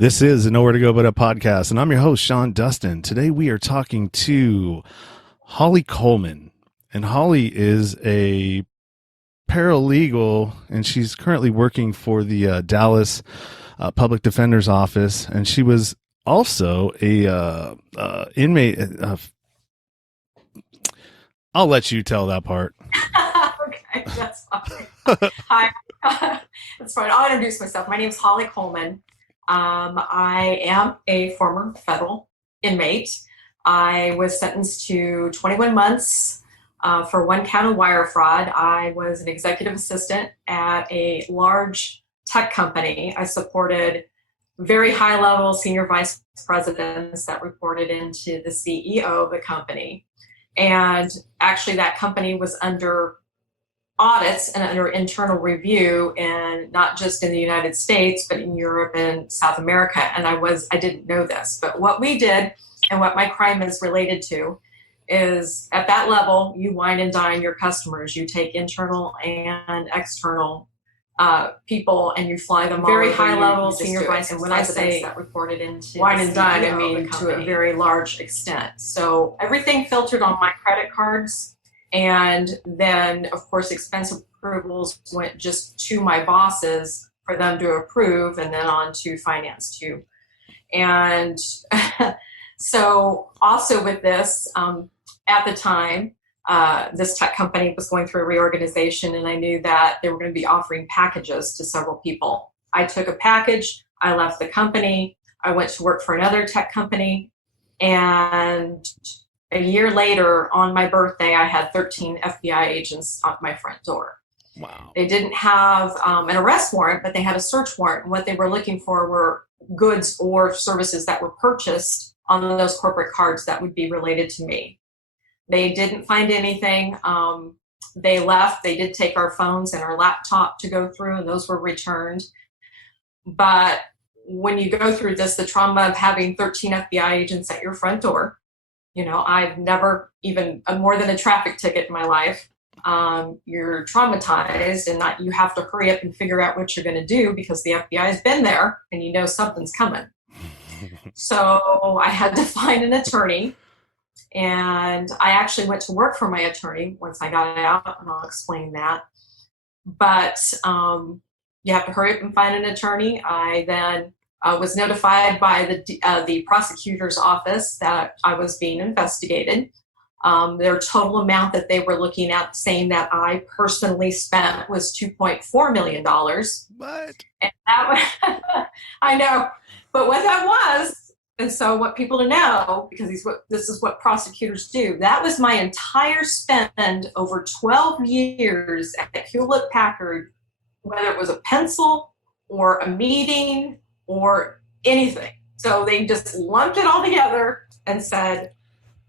This is a Nowhere to Go But Up podcast, and I'm your host, Sean Dustin. Today we are talking to Holli Coulman, and Holli is a paralegal, and she's currently working for the Dallas Public Defender's Office, and she was also a inmate. I'll let you tell that part. Okay, that's fine. Hi, that's fine. I'll introduce myself. My name is Holli Coulman. I am a former federal inmate. I was sentenced to 21 months for one count of wire fraud. I was an executive assistant at a large tech company. I supported very high-level senior vice presidents that reported into the CEO of the company. And actually, that company was under audits and under internal review, and not just in the United States, but in Europe and South America. And I didn't know this, but what we did and what my crime is related to is at that level, you wine and dine your customers. You take internal and external people and you fly them very high level senior vice. And when I say that reported into wine and dine, I mean to a very large extent. So everything filtered on my credit cards. And then, of course, expense approvals went just to my bosses for them to approve, and then on to finance too. And so also with this, at the time, this tech company was going through a reorganization, and I knew that they were going to be offering packages to several people. I took a package, I left the company, I went to work for another tech company, and a year later, on my birthday, I had 13 FBI agents at my front door. Wow. They didn't have an arrest warrant, but they had a search warrant. And what they were looking for were goods or services that were purchased on those corporate cards that would be related to me. They didn't find anything. They left. They did take our phones and our laptop to go through, and those were returned. But when you go through this, the trauma of having 13 FBI agents at your front door, you know, I've never even more than a traffic ticket in my life. You're traumatized, and that you have to hurry up and figure out what you're going to do because the FBI has been there and you know something's coming. So I had to find an attorney, and I actually went to work for my attorney once I got out, and I'll explain that. But you have to hurry up and find an attorney. I then was notified by the prosecutor's office that I was being investigated. Their total amount that they were looking at, saying that I personally spent, was $2.4 million. What? And that was, I know, but what that was, and so what people to know, because this is what prosecutors do, that was my entire spend over 12 years at Hewlett Packard, whether it was a pencil or a meeting or anything. So they just lumped it all together and said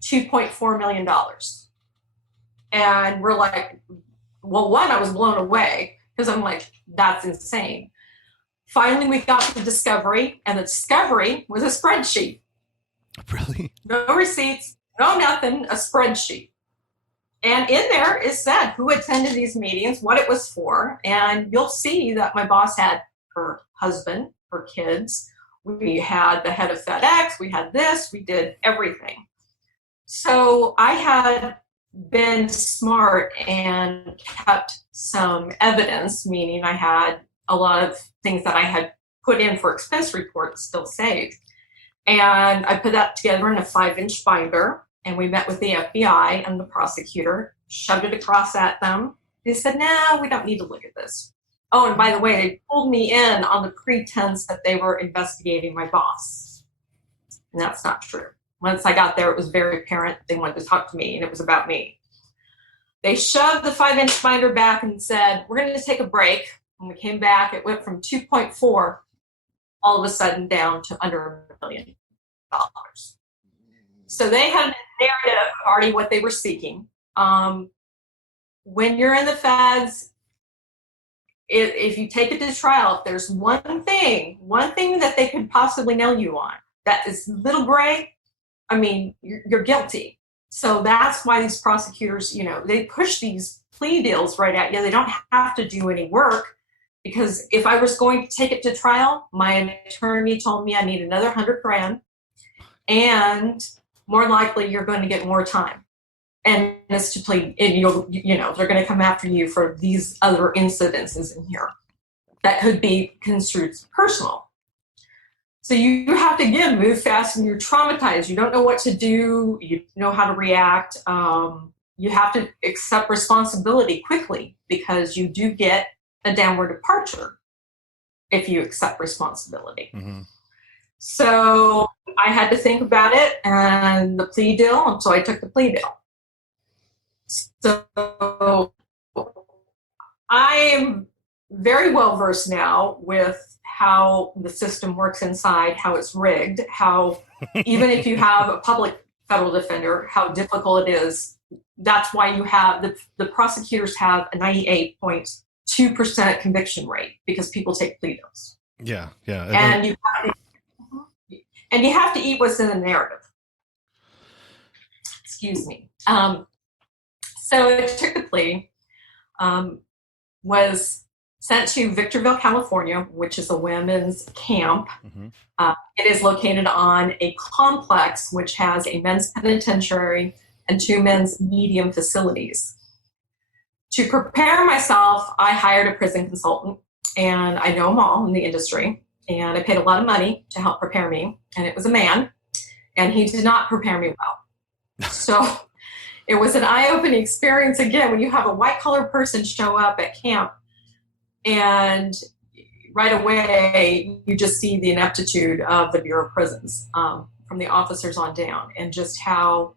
$2.4 million. And we're like, well, one, I was blown away because I'm like, that's insane. Finally, we got to the discovery, and the discovery was a spreadsheet. Really? No receipts, no nothing, a spreadsheet. And in there is said who attended these meetings, what it was for, and you'll see that my boss had her husband, her kids. We had the head of FedEx, we had this, we did everything. So I had been smart and kept some evidence, meaning I had a lot of things that I had put in for expense reports still saved. And I put that together in a 5-inch binder, and we met with the FBI and the prosecutor, shoved it across at them. They said, no, we don't need to look at this. Oh, and by the way, they pulled me in on the pretense that they were investigating my boss. And that's not true. Once I got there, it was very apparent they wanted to talk to me, and it was about me. They shoved the 5-inch binder back and said, we're going to take a break. When we came back, it went from 2.4 all of a sudden down to under $1 million. So they had a narrative of already what they were seeking. When you're in the feds, if you take it to trial, if there's one thing that they could possibly nail you on that is little gray, I mean, you're guilty. So that's why these prosecutors, you know, they push these plea deals right at you. They don't have to do any work. because if I was going to take it to trial, my attorney told me I need another $100,000, and more likely you're going to get more time. And it's to plead, and they're going to come after you for these other incidences in here that could be construed personal. So you have to, again, move fast, and you're traumatized. You don't know what to do. You don't know how to react. You have to accept responsibility quickly, because you do get a downward departure if you accept responsibility. Mm-hmm. So I had to think about it and the plea deal, and so I took the plea deal. So I am very well versed now with how the system works inside, how it's rigged, how even if you have a public federal defender, how difficult it is. That's why you have the prosecutors have a 98.2% conviction rate, because people take plea deals. Yeah. And you have to eat what's in the narrative. Excuse me. So I took the plea, was sent to Victorville, California, which is a women's camp. Mm-hmm. It is located on a complex which has a men's penitentiary and 2 men's medium facilities. To prepare myself, I hired a prison consultant, and I know them all in the industry, and I paid a lot of money to help prepare me, and it was a man, and he did not prepare me well. So it was an eye-opening experience, again, when you have a white-collar person show up at camp, and right away you just see the ineptitude of the Bureau of Prisons, from the officers on down, and just how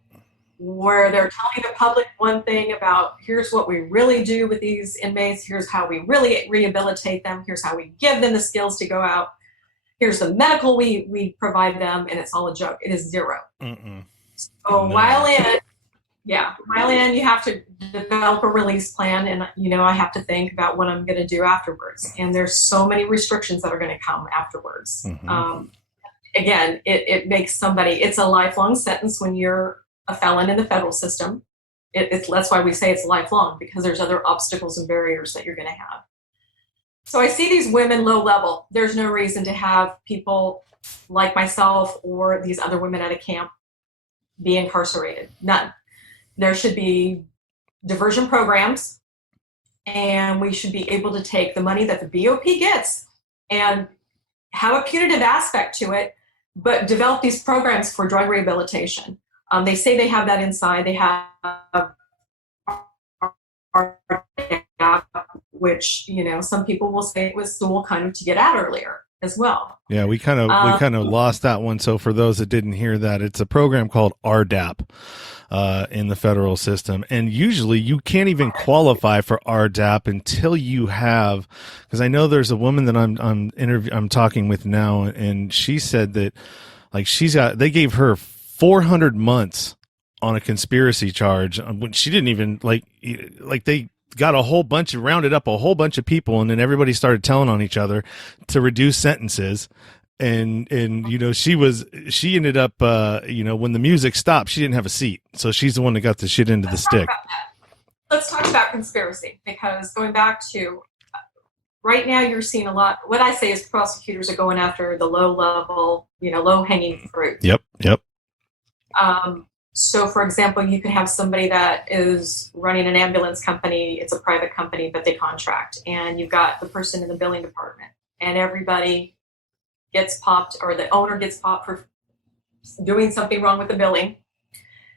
where they're telling the public one thing about, here's what we really do with these inmates, here's how we really rehabilitate them, here's how we give them the skills to go out, here's the medical we provide them, and it's all a joke. It is zero. Mm-mm. So No. while in, you have to develop a release plan, and I have to think about what I'm going to do afterwards. And there's so many restrictions that are going to come afterwards. Mm-hmm. Again, it makes it's a lifelong sentence when you're a felon in the federal system. That's why we say it's lifelong, because there's other obstacles and barriers that you're going to have. So I see these women low level. There's no reason to have people like myself or these other women at a camp be incarcerated. None. There should be diversion programs, and we should be able to take the money that the BOP gets and have a punitive aspect to it, but develop these programs for drug rehabilitation. They say they have that inside. They have which, some people will say it was school kind of to get out earlier as well. Yeah, we kind of lost that one. So for those that didn't hear that, it's a program called RDAP in the federal system, and usually you can't even qualify for RDAP until you have. Because I know there's a woman that I'm talking with now, and she said that they gave her 400 months on a conspiracy charge when she didn't even they got rounded up a whole bunch of people, and then everybody started telling on each other to reduce sentences. And she ended up, when the music stopped, she didn't have a seat. So she's the one that got the shit into the stick. Let's talk about conspiracy, because going back to right now, you're seeing a lot. What I say is prosecutors are going after the low level, low hanging fruit. Yep. So, for example, you can have somebody that is running an ambulance company. It's a private company, but they contract. And you've got the person in the billing department. And everybody gets popped, or the owner gets popped for doing something wrong with the billing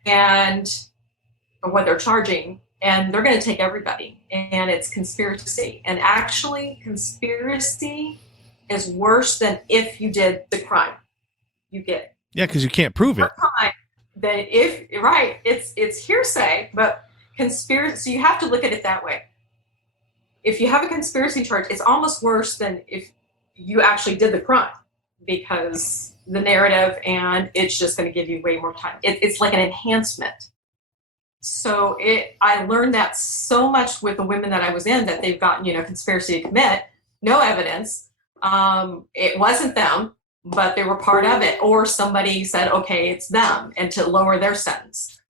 and what they're charging. And they're going to take everybody. And it's conspiracy. And actually, conspiracy is worse than if you did the crime. You get. Yeah, because you can't prove it. It's hearsay, but conspiracy. So you have to look at it that way. If you have a conspiracy charge, it's almost worse than if you actually did the crime, because the narrative, and it's just going to give you way more time. It's like an enhancement. So I learned that so much with the women that I was in, that they've gotten conspiracy to commit, no evidence. It wasn't them, but they were part of it, or somebody said, okay, it's them, and to lower their sentence.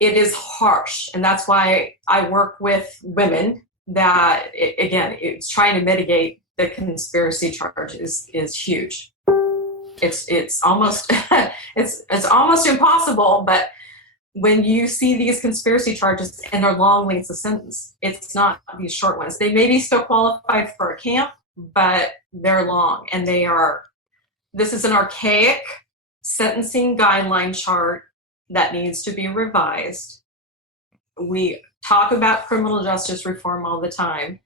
It is harsh, and that's why I work with women that, again, it's trying to mitigate the conspiracy charge is huge. It's almost it's almost impossible. But when you see these conspiracy charges and they're long lengths of sentence, it's not these short ones. They may be still qualified for a camp, but they're long, and this is an archaic sentencing guideline chart that needs to be revised. We talk about criminal justice reform all the time.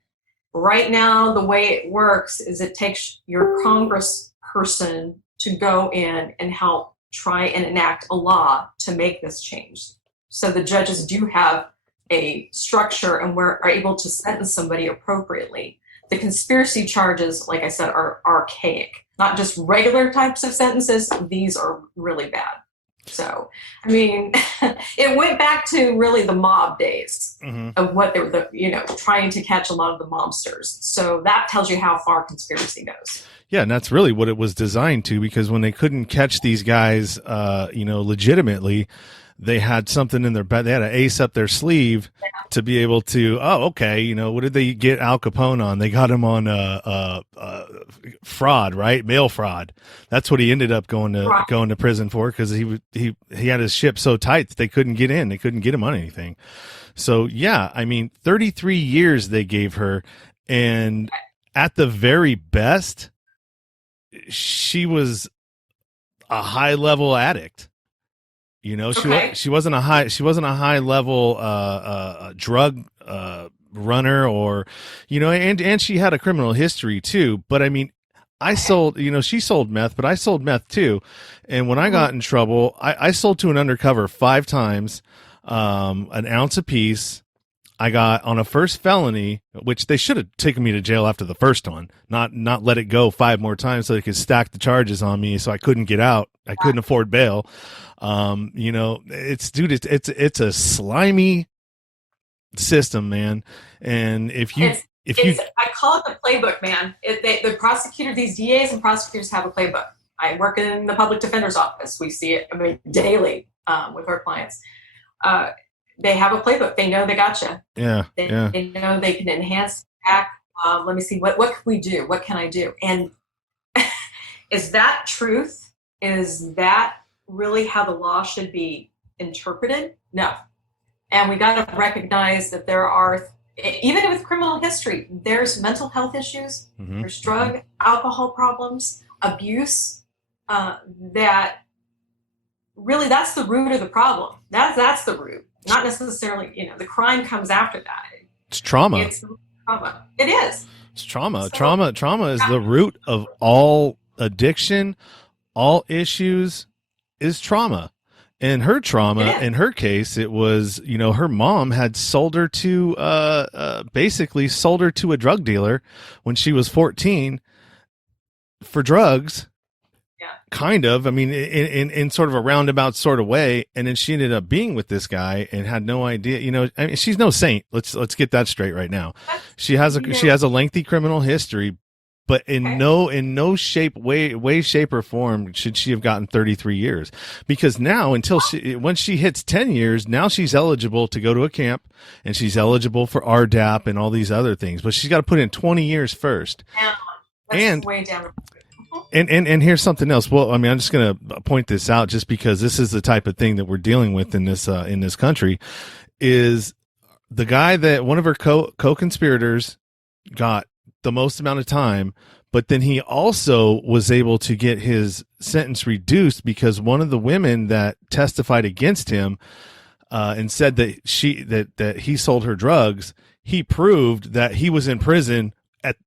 Right now, the way it works is it takes your congressperson to go in and help try and enact a law to make this change. So the judges do have a structure and are able to sentence somebody appropriately. The conspiracy charges, like I said, are archaic, not just regular types of sentences. These are really bad. So, I mean, it went back to really the mob days of what they were, trying to catch a lot of the mobsters. So that tells you how far conspiracy goes. Yeah, and that's really what it was designed to, because when they couldn't catch these guys, legitimately, they had something in their bed. They had an ace up their sleeve to be able to, what did they get Al Capone on? They got him on fraud, right? Mail fraud. That's what he ended up going to prison for, because he had his ship so tight that they couldn't get in. They couldn't get him on anything. So yeah, I mean, 33 years they gave her, and at the very best, she was a high level addict. She wasn't a high level drug runner, or and she had a criminal history too. But I mean, she sold meth, but I sold meth too. And when I got in trouble, I sold to an undercover 5 times, an ounce apiece. I got on a first felony, which they should have taken me to jail after the first one, not let it go 5 more times so they could stack the charges on me so I couldn't get out. I couldn't afford bail. It's a slimy system, man. And I call it the playbook, man. The prosecutor, these DAs and prosecutors have a playbook. I work in the public defender's office. We see it, daily with our clients. They have a playbook. They know they gotcha. They know they can enhance back. Let me see, what can we do? What can I do? And is that truth? Is that really how the law should be interpreted? No. And we got to recognize that there are, even with criminal history, there's mental health issues, there's drug, alcohol problems, abuse, that really, that's the root of the problem. That's the root. Not necessarily, the crime comes after that. It's trauma. It's trauma. It is. It's trauma. Trauma is the root of all addiction, all issues is trauma. And her trauma, in her case, it was, her mom had sold her to, basically sold her to a drug dealer when she was 14 for drugs. Kind of, I mean, in sort of a roundabout sort of way, and then she ended up being with this guy and had no idea. I mean, she's no saint. Let's get that straight right now. She has a lengthy criminal history, but in no shape, way, shape, or form should she have gotten 33 years. Because now, when she hits 10 years, now she's eligible to go to a camp, and she's eligible for RDAP and all these other things. But she's got to put in 20 years first. That's way down. And here's something else. Well, I mean, I'm just going to point this out just because this is the type of thing that we're dealing with in this country. Is the guy that one of her co-conspirators got the most amount of time, but then he also was able to get his sentence reduced because one of the women that testified against him and said that he sold her drugs, he proved that he was in prison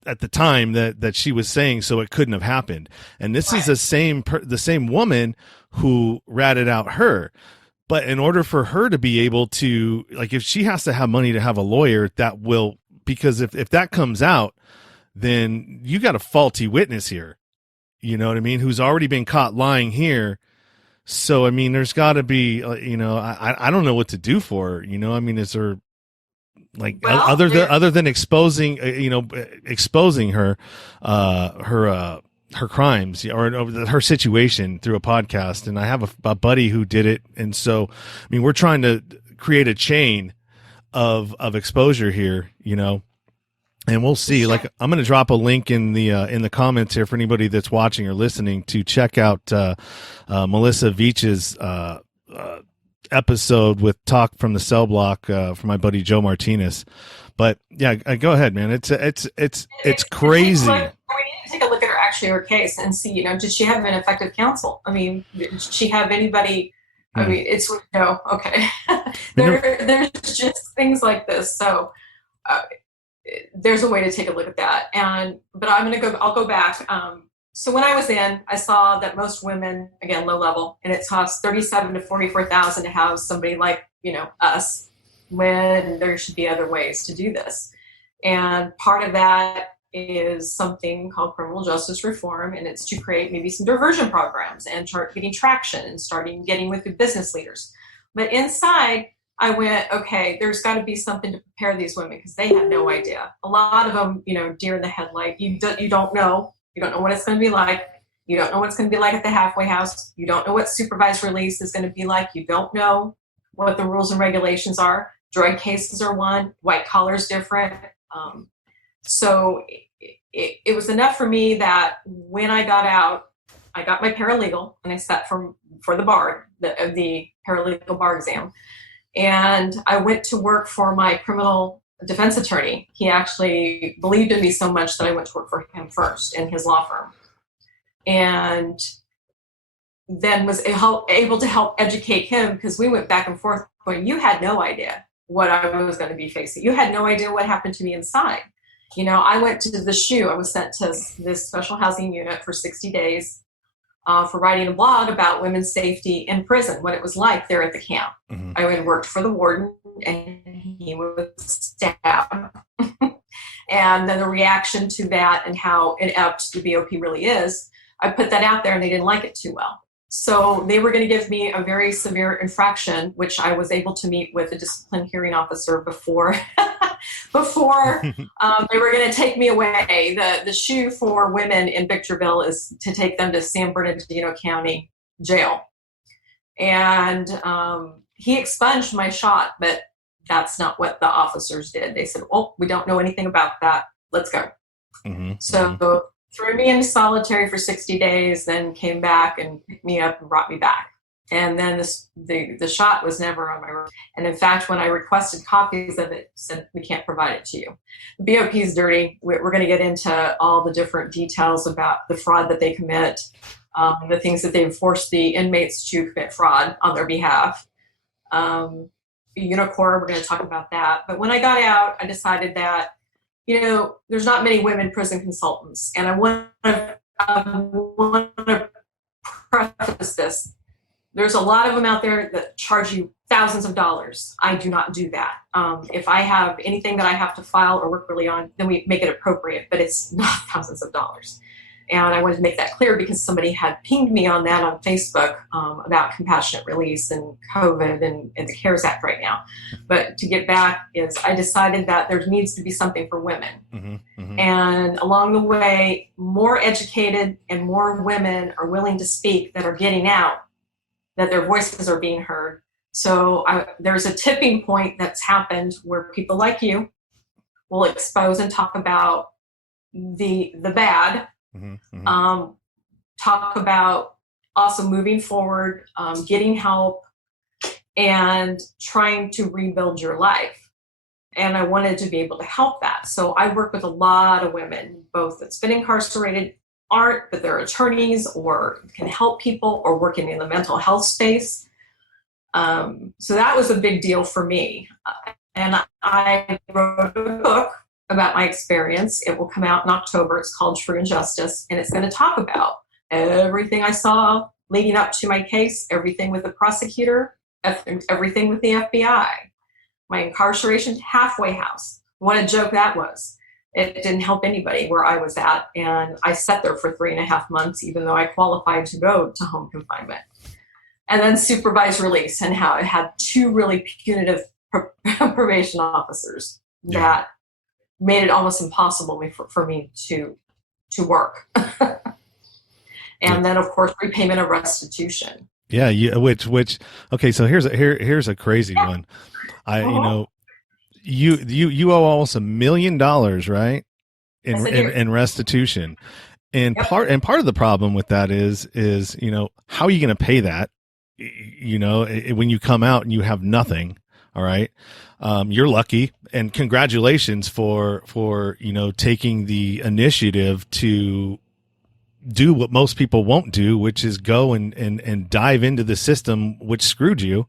at the time that she was saying, so it couldn't have happened. And this is the same woman who ratted out her. But in order for her to be able to, like, if she has to have money to have a lawyer, that will, because if that comes out, then you got a faulty witness here. You know what I mean? Who's already been caught lying here. So, I mean, there's got to be, I don't know what to do for her. I mean, is there, like, other than exposing, exposing her, her crimes or her situation through a podcast. And I have a buddy who did it. And so, I mean, we're trying to create a chain of exposure here, And we'll see. Sure. Like, I'm going to drop a link in the comments here for anybody that's watching or listening to check out Melissa Veach's episode with Talk from the Cell Block from my buddy Joe Martinez. But yeah, go ahead, man. It's crazy. We need to take a look at her case and see, did she have an effective counsel? I mean, did she have anybody? I mean, it's no, okay. There's just things like this. So there's a way to take a look at that. But I'll go back. So when I was in, I saw that most women, again, low level, and it costs $37,000 to $44,000 to house somebody like, us, when there should be other ways to do this. And part of that is something called criminal justice reform, and it's to create maybe some diversion programs and start getting traction and starting getting with the business leaders. But inside, I went, okay, there's got to be something to prepare these women because they have no idea. A lot of them, deer in the headlight. You don't know. You don't know what it's going to be like. You don't know what it's going to be like at the halfway house. You don't know what supervised release is going to be like. You don't know what the rules and regulations are. Drug cases are one. White collar is different. So it was enough for me that when I got out, I got my paralegal and I sat for the bar, the paralegal bar exam. And I went to work for my criminal defense attorney. He actually believed in me so much that I went to work for him first in his law firm. And then was able to help educate him because we went back and forth going, you had no idea what I was going to be facing. You had no idea what happened to me inside. I went to the SHU. I was sent to this special housing unit for 60 days for writing a blog about women's safety in prison, what it was like there at the camp. Mm-hmm. I had worked for the warden, and he was stabbed. And then the reaction to that and how inept the BOP really is, I put that out there, and they didn't like it too well. So they were going to give me a very severe infraction, which I was able to meet with a discipline hearing officer before they were going to take me away. The SHU for women in Victorville is to take them to San Bernardino County Jail. And he expunged my shot, but that's not what the officers did. They said, oh, we don't know anything about that. Let's go. Mm-hmm. So threw me in solitary for 60 days, then came back and picked me up and brought me back. And then the shot was never on my room. And in fact, when I requested copies of it, said, we can't provide it to you. The BOP is dirty. We're going to get into all the different details about the fraud that they commit, the things that they force the inmates to commit fraud on their behalf. Unicorn, we're going to talk about that. But when I got out, I decided that, there's not many women prison consultants. And I want to preface this. There's a lot of them out there that charge you thousands of dollars. I do not do that. If I have anything that I have to file or work really on, then we make it appropriate, but it's not thousands of dollars. And I wanted to make that clear because somebody had pinged me on that on Facebook about compassionate release and COVID and the CARES Act right now. But to get back is I decided that there needs to be something for women. Mm-hmm, mm-hmm. And along the way, more educated and more women are willing to speak that are getting out, that their voices are being heard. So there's a tipping point that's happened where people like you will expose and talk about the bad, mm-hmm, mm-hmm. Talk about also moving forward, getting help, and trying to rebuild your life. And I wanted to be able to help that. So I work with a lot of women, both that's been incarcerated, aren't, but they're attorneys or can help people or working in the mental health space. So that was a big deal for me. And I wrote a book about my experience. It will come out in October. It's called True Injustice, and it's going to talk about everything I saw leading up to my case, everything with the prosecutor, everything with the FBI, my incarceration halfway house. What a joke that was. It didn't help anybody where I was at, and I sat there for 3.5 months, even though I qualified to go to home confinement. And then supervised release, and how it had 2 really punitive probation officers that made it almost impossible for me to work. And then, of course, repayment of restitution. Yeah, which okay, so here's a crazy one. you owe almost $1 million, right? Yes, I do. In restitution. And Yep. part of the problem with that is how are you going to pay that? When you come out and you have nothing. All right. You're lucky, and congratulations for taking the initiative to do what most people won't do, which is go and dive into the system which screwed you,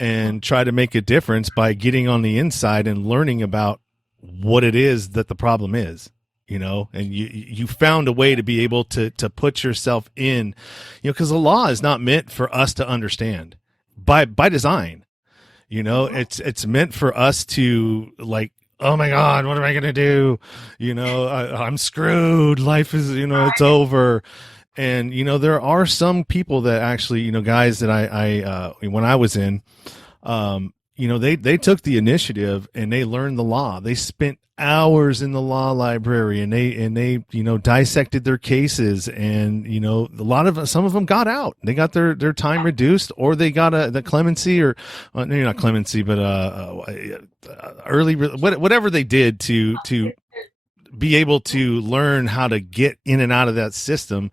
and try to make a difference by getting on the inside and learning about what it is that the problem is, and you found a way to be able to put yourself in, because the law is not meant for us to understand by design. It's meant for us to, like, oh my God, what am I going to do? I'm screwed. Life is, it's over. And, there are some people that actually, guys that I when I was in, they took the initiative and they learned the law. They spent hours in the law library, and they dissected their cases, and some of them got out. They got their time reduced, or they got the clemency, or maybe not clemency, but early, whatever they did to be able to learn how to get in and out of that system.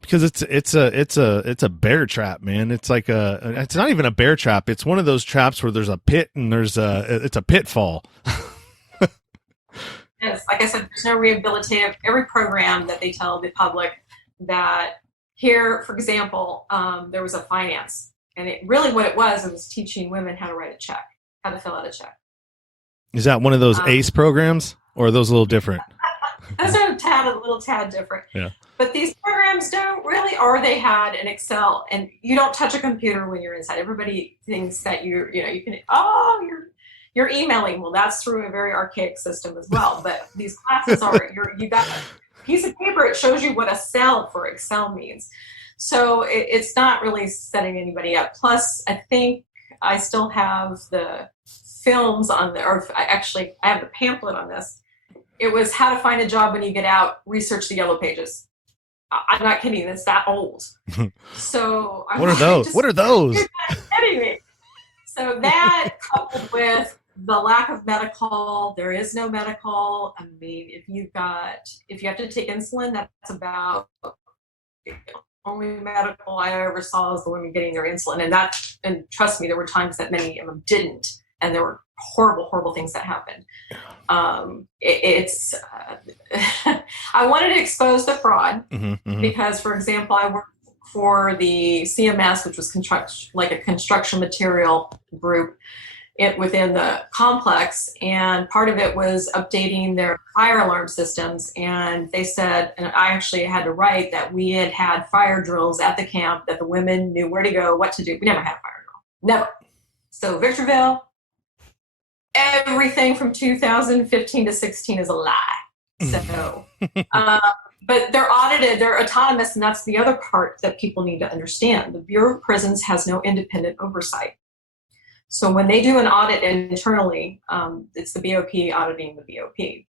Because it's a bear trap, man. It's like it's not even a bear trap. It's one of those traps where there's a pit and it's a pitfall. Yes, like I said, there's no rehabilitative. Every program that they tell the public that here, for example, there was a finance, and it was teaching women how to write a check, how to fill out a check. Is that one of those ACE programs, or are those a little different? Those are a little tad different. Yeah. But these programs don't really, or they had an Excel, and you don't touch a computer when you're inside. Everybody thinks that you can, you're emailing. Well, that's through a very archaic system as well. But these classes you got a piece of paper. It shows you what a cell for Excel means. So it's not really setting anybody up. Plus, I think I still have the films on there, or I have the pamphlet on this. It was how to find a job when you get out, research the yellow pages. I'm not kidding. It's that old. So what are those? What are those? You're not kidding me. So that, coupled with the lack of medical, there is no medical. I mean, if you have to take insulin, that's about the only medical I ever saw is the women getting their insulin. And trust me, there were times that many of them didn't, and there were horrible things that happened. I wanted to expose the fraud because, for example, I worked for the CMS, which was a construction material group within the complex, and part of it was updating their fire alarm systems. And they said, and I actually had to write that we had fire drills at the camp, that the women knew where to go, what to do. We never had a fire drill, never. So Victorville, everything from 2015 to 16 is a lie. So, but they're audited, they're autonomous, and that's the other part that people need to understand. The Bureau of Prisons has no independent oversight. So when they do an audit internally, it's the BOP auditing the BOP.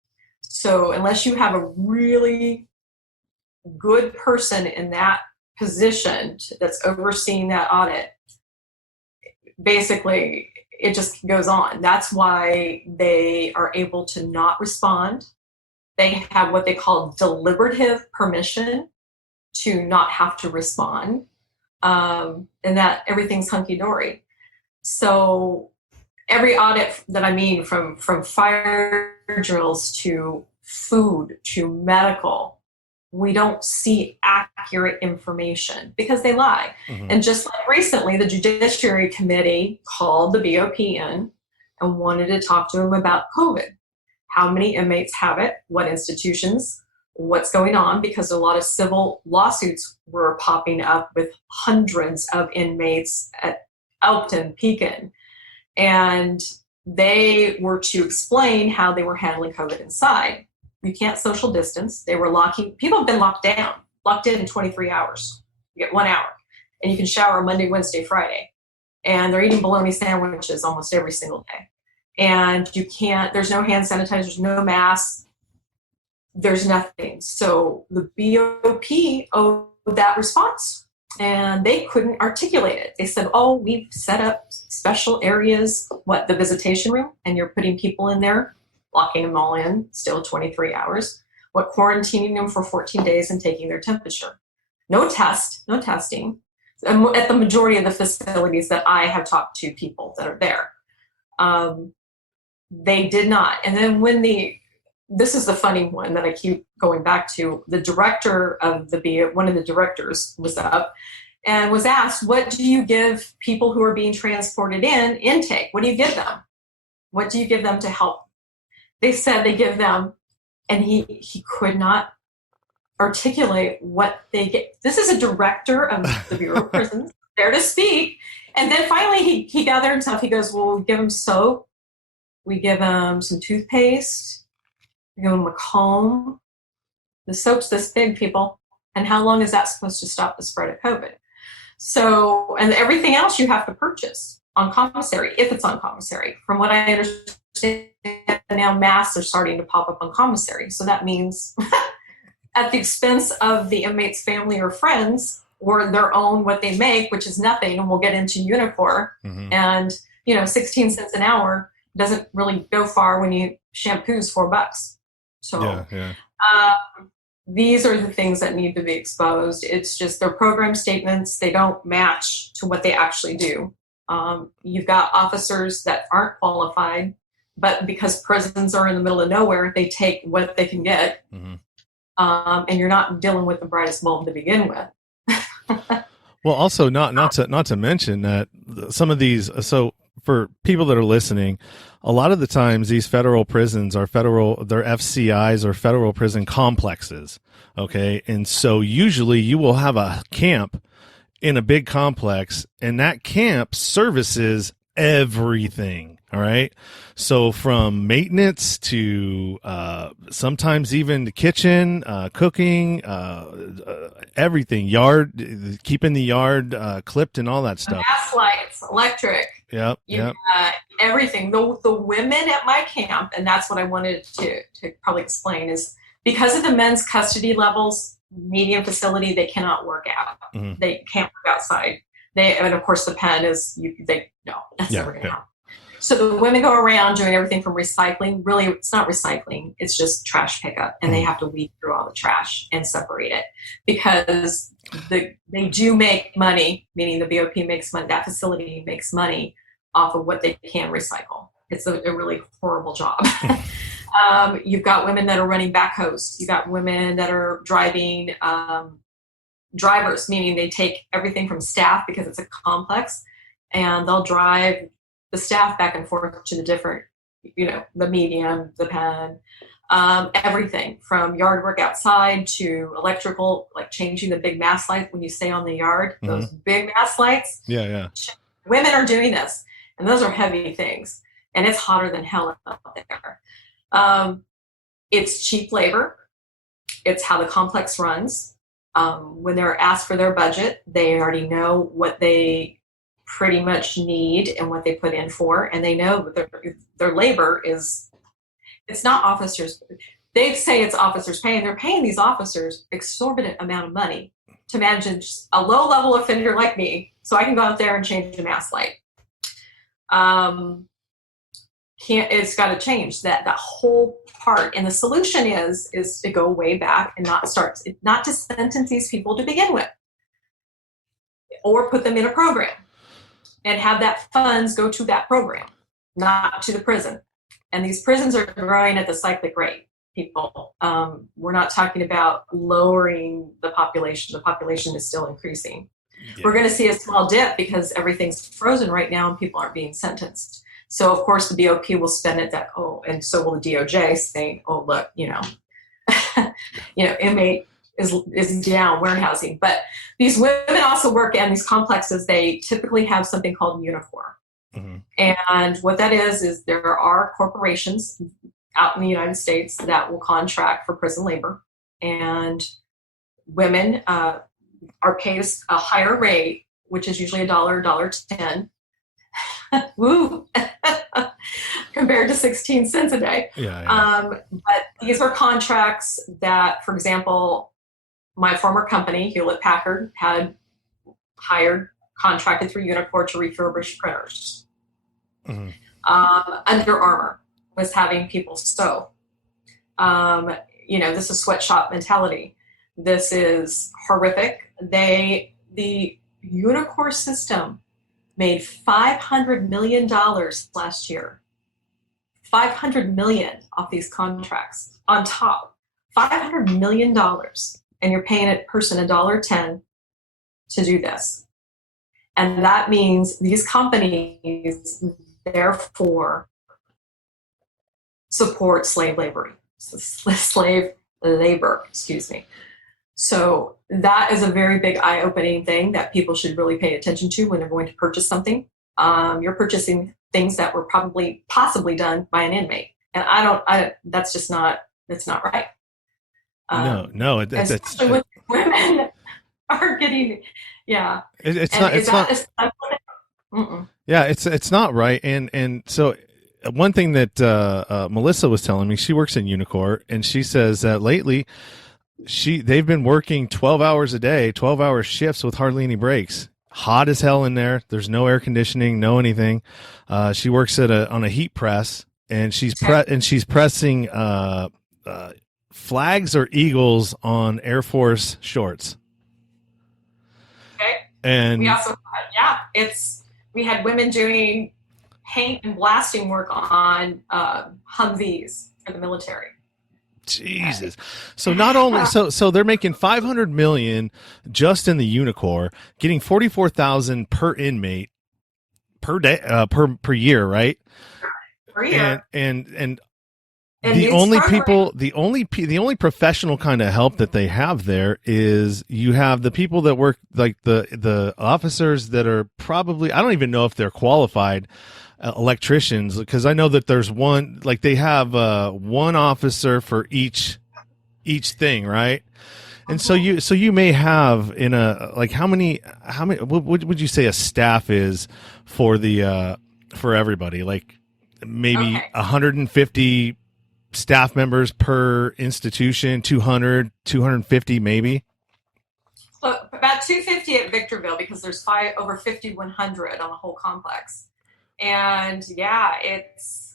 So unless you have a really good person in that position that's overseeing that audit, basically it just goes on. That's why they are able to not respond. They have what they call deliberative permission to not have to respond, and that everything's hunky-dory. So every audit that from fire drills to food to medical, we don't see accurate information because they lie. And just like recently, the Judiciary Committee called the BOP in and wanted to talk to them about COVID. How many inmates have it? What institutions? What's going on? Because a lot of civil lawsuits were popping up with hundreds of inmates at Elkton, Pekin. And they were to explain how they were handling COVID inside. You can't social distance. They were people have been locked in 23 hours. You get 1 hour. And you can shower Monday, Wednesday, Friday. And they're eating bologna sandwiches almost every single day. And there's no hand sanitizer, there's no masks, there's nothing. So the BOP owed that response And they couldn't articulate it. They said, oh, we've set up special areas, the visitation room, and you're putting people in there, locking them all in, still 23 hours, quarantining them for 14 days and taking their temperature. No testing. At the majority of the facilities that I have talked to people that are there, they did not. And then this is the funny one that I keep going back to. The director of one of the directors was up and was asked, what do you give people who are being transported intake? What do you give them? What do you give them to help? They said they give them, and he could not articulate what they get. This is a director of the Bureau of Prisons there to speak. And then finally he gathered himself. He goes, well, we give them soap. We give them some toothpaste. Give them a comb. The soap's this big, people. And how long is that supposed to stop the spread of COVID? So, and everything else you have to purchase on commissary, if it's on commissary. From what I understand, now masks are starting to pop up on commissary. So that means at the expense of the inmate's family or friends, or their own what they make, which is nothing, and we'll get into Unicor. Mm-hmm. And 16 cents an hour doesn't really go far when you shampoo's $4. So these are the things that need to be exposed. It's just their program statements, they don't match to what they actually do. You've got officers that aren't qualified, but because prisons are in the middle of nowhere, they take what they can get. Mm-hmm. And you're not dealing with the brightest bulb to begin with. Well, also not to mention that some of these, so for people that are listening, a lot of the times these federal prisons are they're FCIs or federal prison complexes. Okay. And so usually you will have a camp in a big complex, and that camp services everything. All right. So from maintenance to sometimes even the kitchen, cooking, everything, keeping the yard clipped and all that stuff. Gas lights, electric. Yep. Everything. The women at my camp, and that's what I wanted to probably explain, is because of the men's custody levels, medium facility, they cannot work out. Mm-hmm. They can't work outside. And of course the pen is, that's never going to happen. So the women go around doing everything from recycling. Really, it's not recycling. It's just trash pickup. And they have to weed through all the trash and separate it because they do make money, meaning the BOP makes money. That facility makes money off of what they can recycle. It's a really horrible job. You've got women that are running backhoes. You've got women that are driving drivers, meaning they take everything from staff because it's a complex, and they'll drive the staff back and forth to the different, the medium, the pen, everything from yard work outside to electrical, like changing the big mast lights when you stay on the yard, mm-hmm. those big mast lights. Yeah. Women are doing this, and those are heavy things, and it's hotter than hell out there. It's cheap labor. It's how the complex runs. When they're asked for their budget, they already know what they pretty much need and what they put in for, and they know that their labor is, it's not officers. They say it's officers paying. They're paying these officers exorbitant amount of money to manage a low-level offender like me, so I can go out there and change a mast light. It's got to change that whole part, and the solution is to go way back and not to sentence these people to begin with, or put them in a program and have that funds go to that program, not to the prison. And these prisons are growing at the cyclic rate, people. We're not talking about lowering the population. The population is still increasing. Yeah. We're going to see a small dip because everything's frozen right now and people aren't being sentenced. So, of course, the BOP will spend it and so will the DOJ saying, oh, look, inmate is down, warehousing. But these women also work in these complexes. They typically have something called Unicor. Mm-hmm. And what that is there are corporations out in the United States that will contract for prison labor. And women are paid a higher rate, which is usually $1.10. Woo! Compared to 16 cents a day. Yeah. But these were contracts that, for example, my former company, Hewlett Packard, had contracted through Unicor to refurbish printers. Mm-hmm. Under Armour was having people sew. This is sweatshop mentality. This is horrific. The Unicor system made $500 million last year. $500 million off these contracts on top. $500 million, and you're paying a person $1.10 to do this. And that means these companies, therefore, support slave labor. Excuse me. So that is a very big eye-opening thing that people should really pay attention to when they're going to purchase something. You're purchasing things that were possibly done by an inmate, and that's not right. No, that's especially when women are getting, yeah. It's not right, and so one thing that Melissa was telling me, she works in Unicor, and she says that lately they've been working 12 hours a day, 12-hour shifts with hardly any breaks. Hot as hell in there. There's no air conditioning, no anything. She works on a heat press, and she's pressing flags or eagles on Air Force shorts. Okay. And we also we had women doing paint and blasting work on Humvees for the military. Jesus. So not only so they're making $500 million just in the Unicor, getting $44,000 per inmate per day per year, right? Per year. And the only professional kind of help that they have there is you have the people that work, like the officers that are probably, I don't even know if they're qualified electricians, because I know that there's one, like they have one officer for each thing, right? And so you may have in a, like how many what would you say a staff is for the for everybody, like maybe 150 staff members per institution, 250 maybe? So about 250 at Victorville, because there's over 5,100 on the whole complex. And yeah, it's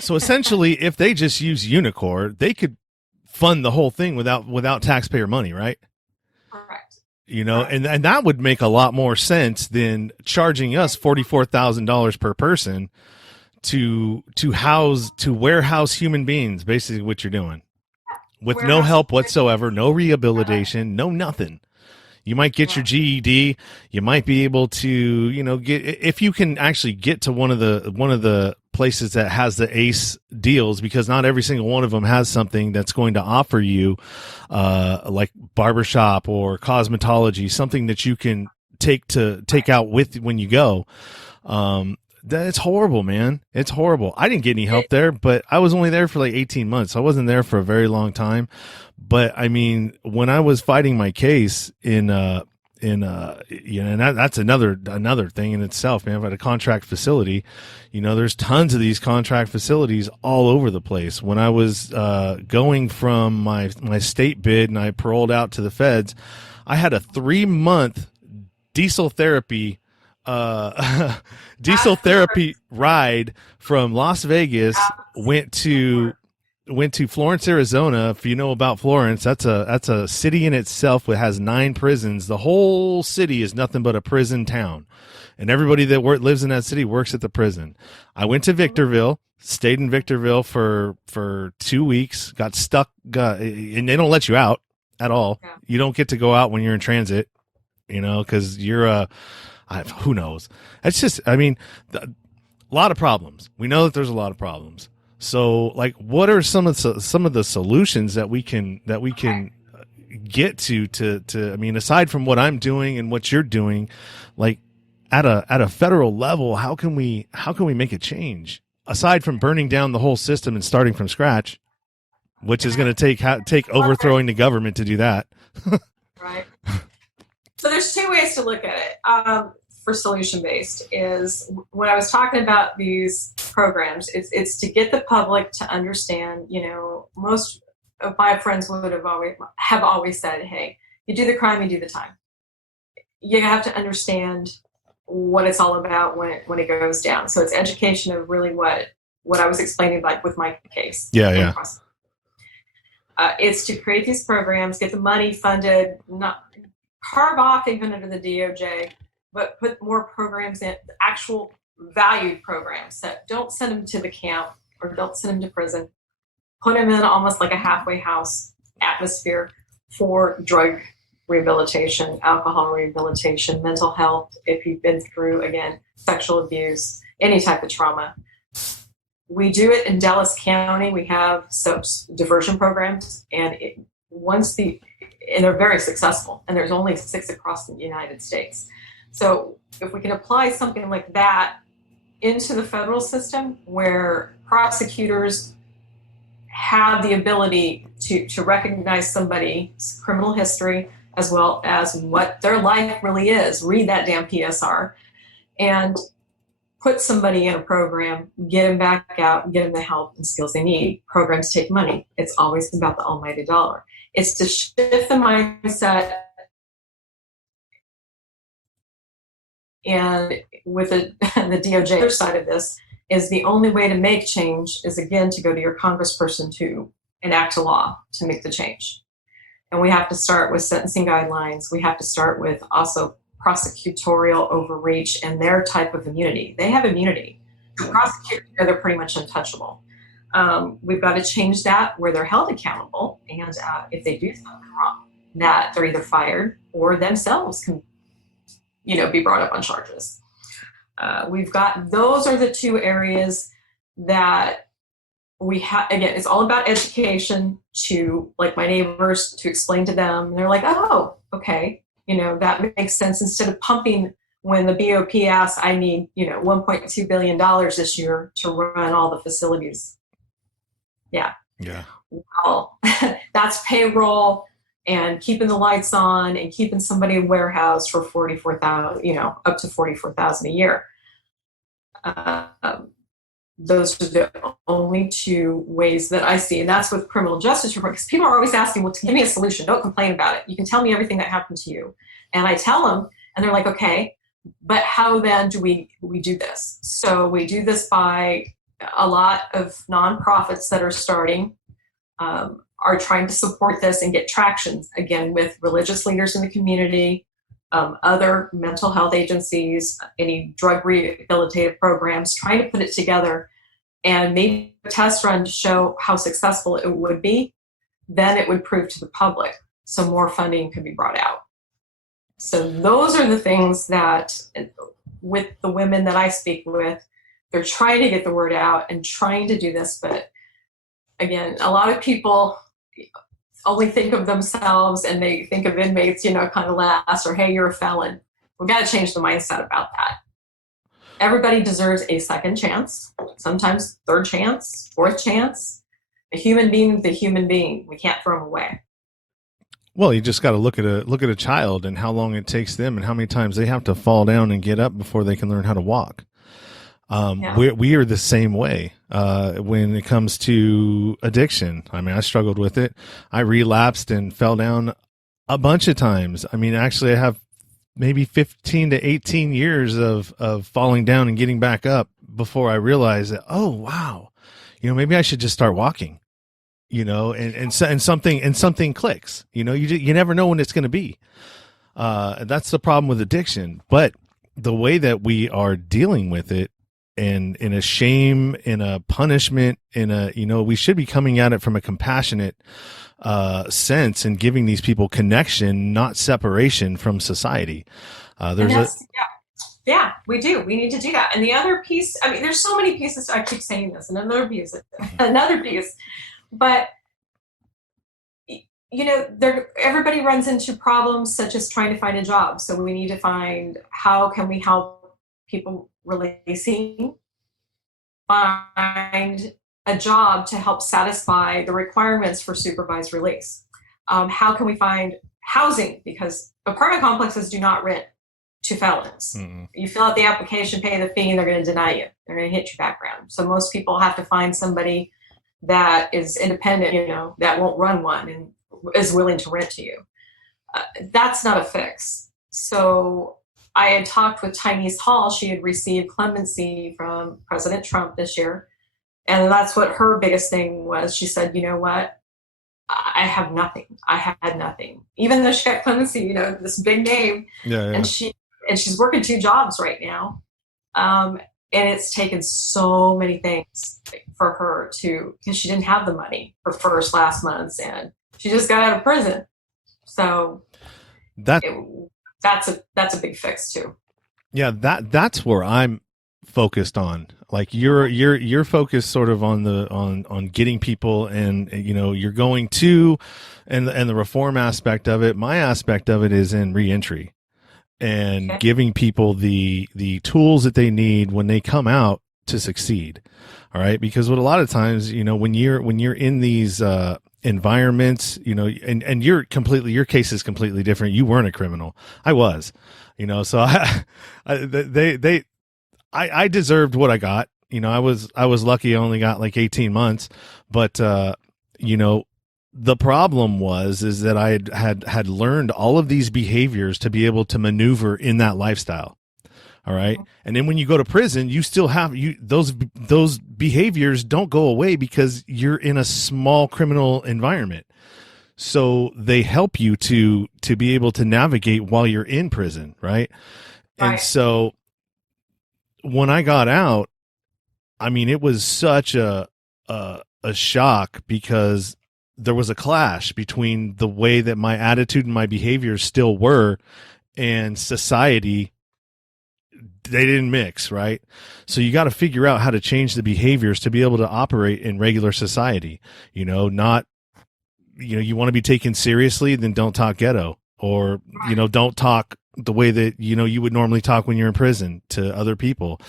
so essentially if they just use Unicor, they could fund the whole thing without taxpayer money, right? Correct. And that would make a lot more sense than charging us $44,000 per person to warehouse human beings, basically what you're doing, with no help whatsoever, no rehabilitation, no nothing. You might get your GED. You might be able to, get, if you can actually get to one of the places that has the ACE deals, because not every single one of them has something that's going to offer you, like barbershop or cosmetology, something that you can take out with when you go. It's horrible, man. It's horrible. I didn't get any help there, but I was only there for like 18 months. I wasn't there for a very long time. But I mean, when I was fighting my case and that's another thing in itself, man. At a contract facility, there's tons of these contract facilities all over the place. When I was going from my state bid and I paroled out to the feds, I had a 3-month diesel therapy ride from Las Vegas, went to Florence, Arizona. If you know about Florence, that's a city in itself that has 9 prisons. The whole city is nothing but a prison town, and everybody that lives in that city works at the prison. I went to Victorville, stayed in Victorville for 2 weeks, got stuck, and they don't let you out at all. Yeah. You don't get to go out when you're in transit, because you're who knows? It's just, I mean, a lot of problems. We know that there's a lot of problems. So, like, what are some of the solutions that we can get to? I mean, aside from what I'm doing and what you're doing, like at a federal level, how can we make a change aside from burning down the whole system and starting from scratch, which is going to take overthrowing the government to do that. Right. So there's 2 ways to look at it. For solution-based is when I was talking about these programs, it's to get the public to understand, most of my friends would have always said, hey, you do the crime, you do the time. you have to understand what it's all about when it goes down. So it's education of really what I was explaining, like with my case. Yeah. It's to create these programs, get the money funded, not carve off even under the DOJ, but put more programs in, actual valued programs that don't send them to the camp or don't send them to prison. Put them in almost like a halfway house atmosphere for drug rehabilitation, alcohol rehabilitation, mental health, if you've been through, again, sexual abuse, any type of trauma. We do it in Dallas County. We have some diversion programs, and they're very successful, and there's only 6 across the United States. So if we can apply something like that into the federal system where prosecutors have the ability to recognize somebody's criminal history as well as what their life really is, read that damn PSR, and put somebody in a program, get them back out, get them the help and skills they need. Programs take money. It's always about the almighty dollar. It's to shift the mindset. And with the DOJ side of this is the only way to make change is, again, to go to your congressperson to enact a law to make the change. And we have to start with sentencing guidelines. We have to start with also prosecutorial overreach and their type of immunity. They have immunity. The prosecutors, they're pretty much untouchable. We've got to change that where they're held accountable, and if they do something wrong, that they're either fired or themselves can, be brought up on charges. Those are the 2 areas that we have. Again, it's all about education to, like, my neighbors, to explain to them. And they're like, oh, okay. That makes sense. Instead of pumping when the BOP asks, I need, $1.2 billion this year to run all the facilities. Yeah. Well, that's payroll and keeping the lights on and keeping somebody warehoused for $44,000, up to $44,000 a year. Those are the only 2 ways that I see. And that's with criminal justice reform, because people are always asking, well, give me a solution. Don't complain about it. You can tell me everything that happened to you. And I tell them, and they're like, okay, but how then do we do this? So we do this by a lot of nonprofits that are starting, are trying to support this and get traction, again, with religious leaders in the community, other mental health agencies, any drug rehabilitative programs, trying to put it together and maybe a test run to show how successful it would be. Then it would prove to the public, so more funding could be brought out. So those are the things that, with the women that I speak with, they're trying to get the word out and trying to do this. But again, a lot of people only think of themselves and they think of inmates, kind of last, or, hey, you're a felon. We've got to change the mindset about that. Everybody deserves a second chance, sometimes third chance, fourth chance. A human being is a human being. We can't throw them away. Well, you just got to look at a child and how long it takes them and how many times they have to fall down and get up before they can learn how to walk. We are the same way when it comes to addiction. I mean, I struggled with it. I relapsed and fell down a bunch of times. I mean, actually, I have maybe 15 to 18 years of falling down and getting back up before I realized that, oh, wow, maybe I should just start walking, and something clicks. You never know when it's going to be. That's the problem with addiction. But the way that we are dealing with it, and in a shame, in a punishment, we should be coming at it from a compassionate sense and giving these people connection, not separation from society. Yeah, we do. We need to do that. And the other piece, I mean, there's so many pieces. I keep saying this, and another piece, but everybody runs into problems such as trying to find a job. So we need to find, how can we help people releasing find a job to help satisfy the requirements for supervised release? How can we find housing? Because apartment complexes do not rent to felons. Mm-hmm. You fill out the application, pay the fee, and they're going to deny you. They're going to hit your background. So most people have to find somebody that is independent, that won't run one and is willing to rent to you. That's not a fix. So I had talked with Tynese Hall. She had received clemency from President Trump this year. And that's what her biggest thing was. She said, you know what? I have nothing. I had nothing. Even though she got clemency, this big name. Yeah, And she's working 2 jobs right now. And it's taken so many things for her because she didn't have the money for first, last months, and she just got out of prison. So that's a big fix too. Yeah, that's where I'm focused on. Like you're focused sort of on getting people, and you're going to, and the reform aspect of it. My aspect of it is in reentry and giving people the tools that they need when they come out to succeed. All right, because what a lot of times, when you're in these environments, and your case is completely different. You weren't a criminal. I was, so I deserved what I got. I was lucky. I only got like 18 months, but the problem is that I had learned all of these behaviors to be able to maneuver in that lifestyle. All right. And then when you go to prison, you still have those behaviors don't go away because you're in a small criminal environment. So they help you to be able to navigate while you're in prison. Right. And so when I got out, I mean, it was such a shock because there was a clash between the way that my attitude and my behaviors still were and society. They didn't mix, right? So you got to figure out how to change the behaviors to be able to operate in regular society. You want to be taken seriously, then don't talk ghetto, or, don't talk the way that, you would normally talk when you're in prison to other people.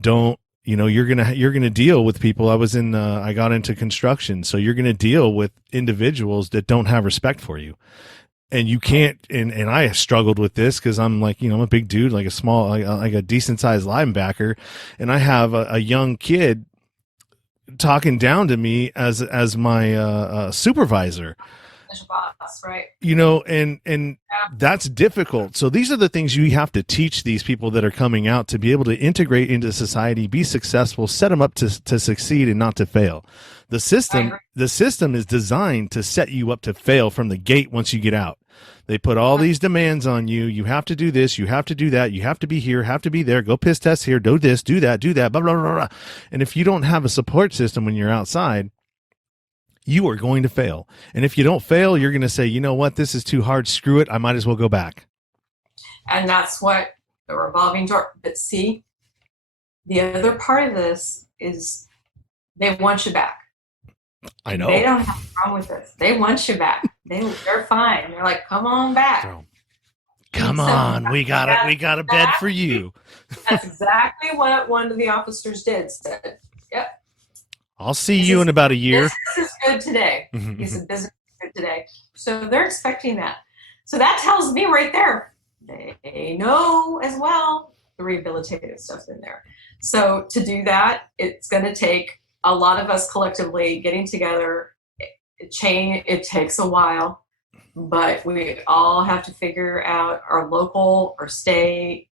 Don't, you're going to deal with people. I got into construction. So you're going to deal with individuals that don't have respect for you. And you can't, and I struggled with this because I'm like, I'm a big dude, like a decent sized linebacker. And I have a young kid talking down to me as my supervisor. Boss, right? And that's difficult. So these are the things you have to teach these people that are coming out to be able to integrate into society, be successful, set them up to succeed and not to fail. The system is designed to set you up to fail from the gate once you get out. They put all these demands on you. You have to do this. You have to do that. You have to be here, have to be there. Go piss test here. Do this, do that, blah, blah, blah, blah. And if you don't have a support system when you're outside, you are going to fail. And if you don't fail, you're going to say, you know what, this is too hard. Screw it. I might as well go back. And that's what the revolving door. But see, the other part of this is they want you back. I know. They don't have a problem with this. They want you back. They're fine. They're like, come on back. Come on. We got a bed for you. That's exactly what one of the officers did. Said, yep. I'll see you in about a year. Business is good today. He said, business is good today. So they're expecting that. So that tells me right there, they know as well the rehabilitative stuff in there. So to do that, it's going to take a lot of us collectively getting together. It takes a while, but we all have to figure out our local or state,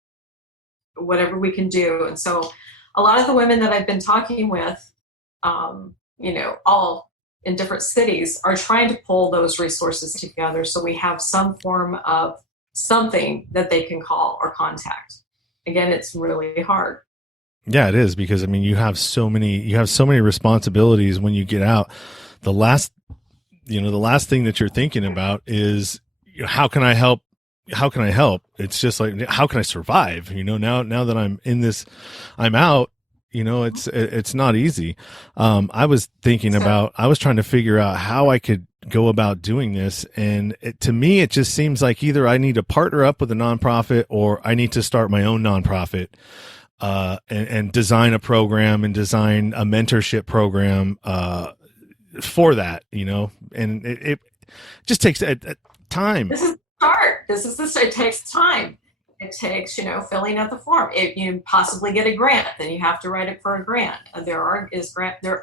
whatever we can do. And so a lot of the women that I've been talking with, all in different cities are trying to pull those resources together so we have some form of something that they can call or contact. Again, it's really hard. Yeah, it is, because you have so many responsibilities when you get out. The last thing that you're thinking about is, how can I help? How can I help? It's just like, how can I survive? Now that I'm in this, I'm out. It's not easy. I was trying to figure out how I could go about doing this. And to me, it just seems like either I need to partner up with a nonprofit or I need to start my own nonprofit, and design a program and design a mentorship program, for that, and it just takes time. This is the start. It takes time. It takes, filling out the form. If you possibly get a grant, then you have to write it for a grant. There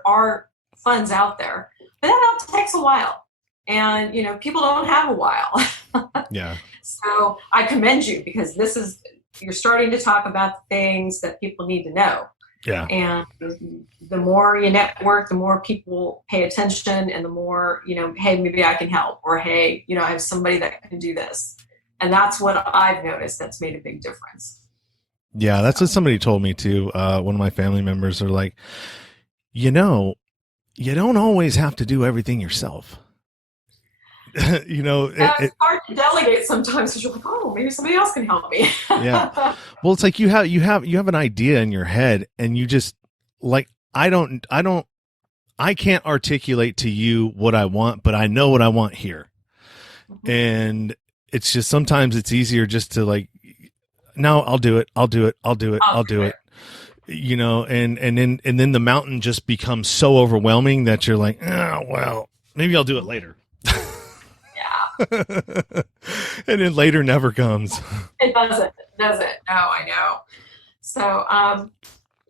are funds out there, but that all takes a while. And, people don't have a while. Yeah. So I commend you, because you're starting to talk about things that people need to know. Yeah. And the more you network, the more people pay attention, and the more, hey, maybe I can help, or hey, I have somebody that can do this. And that's what I've noticed that's made a big difference. Yeah, that's what somebody told me too. One of my family members are like, you don't always have to do everything yourself. It's hard to delegate sometimes, because you're like, oh, maybe somebody else can help me. Yeah. Well, it's like you have an idea in your head, and you just like, I can't articulate to you what I want, but I know what I want here. Mm-hmm. And it's just, sometimes it's easier just to like, no, I'll do it. And then the mountain just becomes so overwhelming that you're like, oh, well, maybe I'll do it later. And then later never comes. It doesn't, does it? No, I know. So,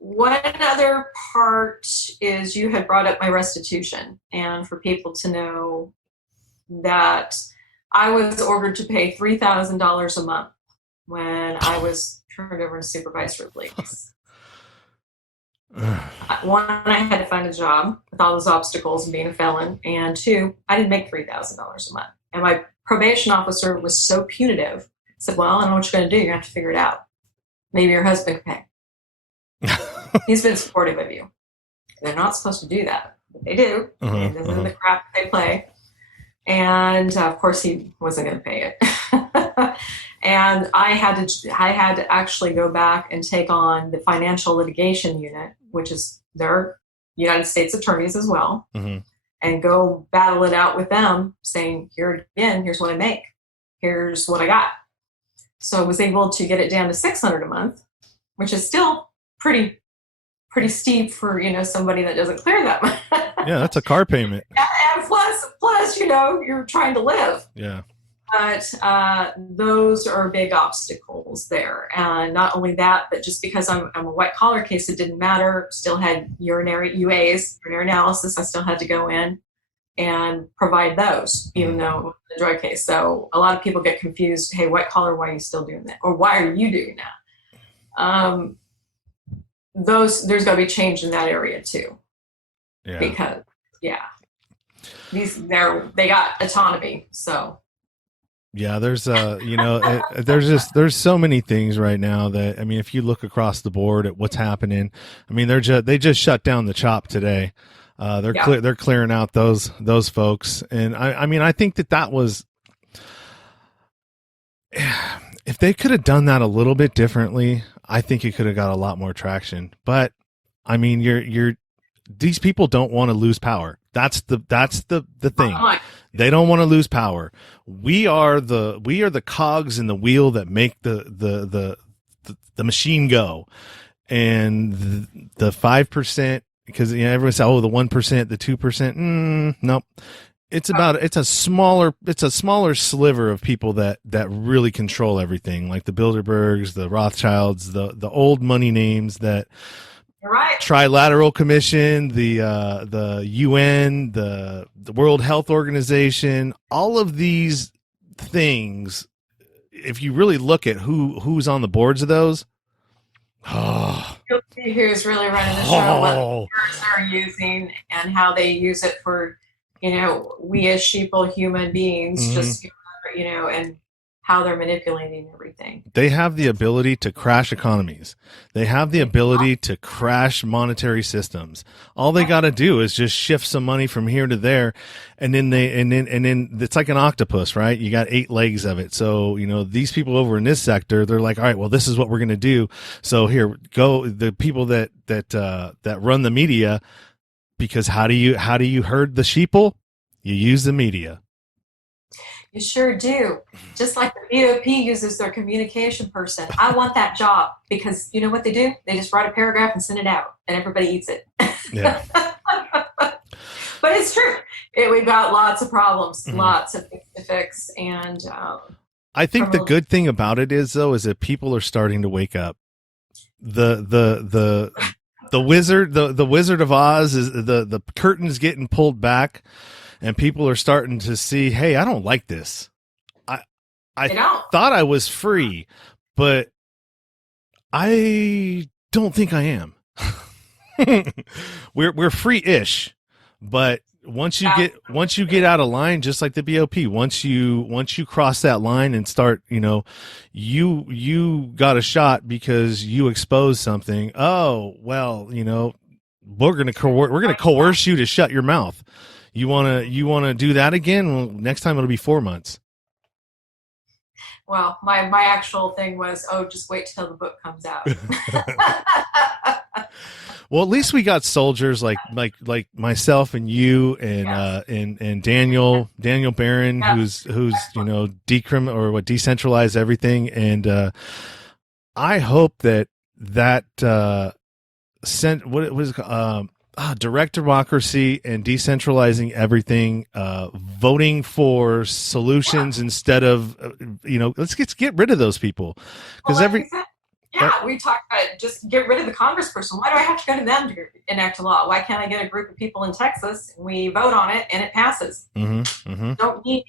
one other part is, you had brought up my restitution, and for people to know that I was ordered to pay $3,000 a month when I was turned over to supervised release. One, I had to find a job with all those obstacles and being a felon, and two, I didn't make $3,000 a month. And my probation officer was so punitive. Said, well, I don't know what you're going to do. You're going to have to figure it out. Maybe your husband can pay. He's been supportive of you. They're not supposed to do that, but they do. And this is the crap they play. And of course, he wasn't going to pay it. And I had to actually go back and take on the financial litigation unit, which is their United States attorneys as well. Mm-hmm. And go battle it out with them, saying, here's what I make. Here's what I got. So I was able to get it down to $600 a month, which is still pretty steep for, somebody that doesn't clear that much. Yeah, that's a car payment. And plus, you're trying to live. Yeah. But those are big obstacles there. And not only that, but just because I'm a white collar case, it didn't matter. Still had urinary analysis. I still had to go in and provide those, even though it was a drug case. So a lot of people get confused. Hey, white collar, why are you still doing that? Or why are you doing that? There's got to be change in that area too. Yeah. Because they got autonomy. So. Yeah, there's there's so many things right now that, I mean, if you look across the board at what's happening, I mean, they just shut down the CHOP today. They're clearing out those folks, and I mean, I think that was, if they could have done that a little bit differently, I think it could have got a lot more traction. But I mean, these people don't want to lose power. That's the thing. They don't want to lose power. We are the cogs in the wheel that make the machine go. And the 5%, because everyone says, oh, the 1%, the 2%. Nope. It's a smaller sliver of people that really control everything, like the Bilderbergs, the Rothschilds, the old money names that. Right. Trilateral Commission, the UN, the World Health Organization, all of these things, if you really look at who's on the boards of those, you'll see who's really running the show, what words they're using, and how they use it for, we as sheeple human beings, just, and how they're manipulating everything. They have the ability to crash economies. They have the ability to crash monetary systems. All they got to do is just shift some money from here to there, and then it's like an octopus, right? You got 8 legs of it. So, these people over in this sector, they're like, all right, well, this is what we're going to do. So here go the people that run the media, because how do you herd the sheeple? You use the media. You sure do. Just like the BOP uses their communication person. I want that job, because you know what they do? They just write a paragraph and send it out, and everybody eats it. Yeah. But it's true. We've got lots of problems, lots of things to fix. And I think the good thing about it is that people are starting to wake up. The Wizard of Oz is the curtain's getting pulled back. and people are starting to see, hey, I don't like this. I They don't. thought I was free, but I don't think I am. We're free-ish, but once you get out of line, just like the BOP, once you cross that line and start, you got a shot because you exposed something. Oh, well, we're gonna coerce you to shut your mouth. You wanna do that again? Well, next time it'll be 4 months. Well, my actual thing was, just wait till the book comes out. Well, at least we got soldiers like myself and you and Yes. And Daniel Barron, Yes. who's decentralized everything, and I hope that sent what was direct democracy and decentralizing everything, voting for solutions instead of let's get rid of those people, because we talked about it. Just get rid of the congressperson. Why do I have to go to them to enact a law? Why can't I get a group of people in Texas and we vote on it and it passes? Don't need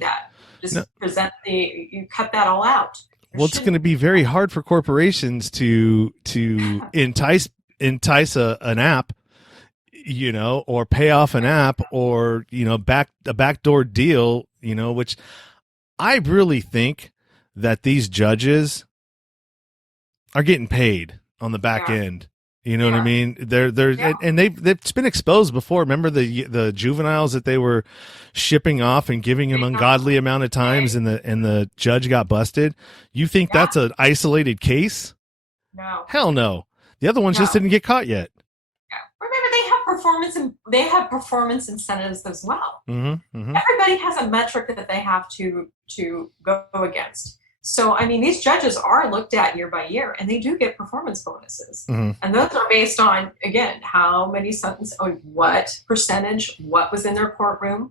that. Just present you cut that all out. Well, it's going to be very hard for corporations to entice an app, or pay off an app, or a backdoor deal, which I really think that these judges are getting paid on the back end. You know what I mean? They're and it's been exposed before. Remember the juveniles that they were shipping off and giving them ungodly amount of times, and the judge got busted. You think that's an isolated case? No. Hell no. The other ones just didn't get caught yet. Yeah. Remember, they have performance incentives as well. Everybody has a metric that they have to go against. So, I mean, these judges are looked at year by year, and they do get performance bonuses. And those are based on, again, how many sentences, what percentage, what was in their courtroom.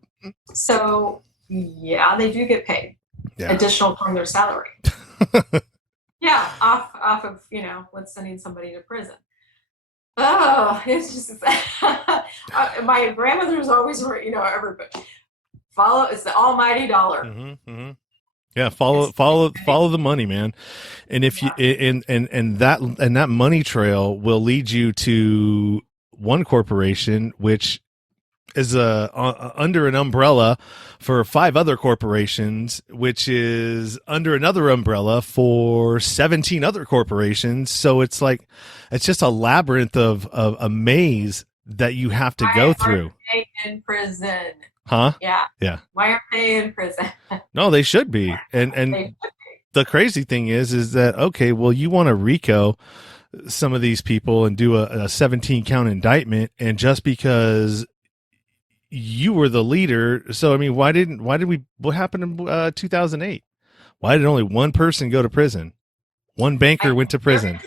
So, they do get paid additional from their salary. Off of, what's sending somebody to prison. Oh, it's just, my grandmother's always, everybody, it's the almighty dollar. Yeah, follow the money, man. And if you and that money trail will lead you to one corporation, which is under an umbrella for 5 other corporations, which is under another umbrella for 17 other corporations. So it's just a labyrinth of a maze that you have to go through. In prison. Huh? Yeah. Why aren't they in prison? No, they should be. And the crazy thing is that, okay, well, you want to RICO some of these people and do a 17 count indictment, and just because you were the leader. So, I mean, what happened in 2008? Why did only one person go to prison? One banker went to prison.